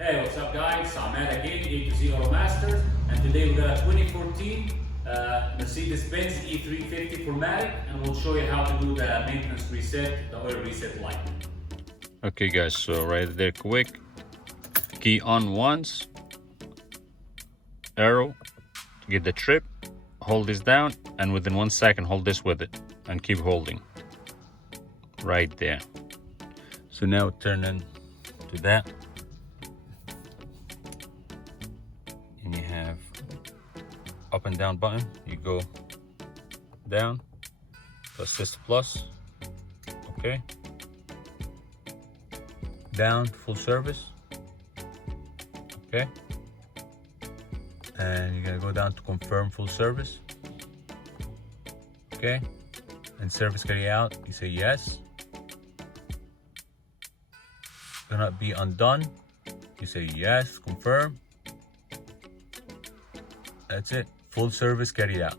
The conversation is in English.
Hey, what's up guys? I'm Matt again, A2Z Auto Masters, and today we got a 2014 Mercedes-Benz E350 for Matic, and we'll show you how to do the maintenance reset, the oil reset light. Okay guys, so right there, quick key on once, arrow to get the trip, hold this down, and within 1 second hold this with it and keep holding right there. So now turn in to that, and you have up and down button. You go down, assist plus, okay, down, full service, okay, and you're gonna go down to confirm full service, okay, and service carry out, you say yes. Gonna be undone, you say yes, confirm. That's it, full service carried out.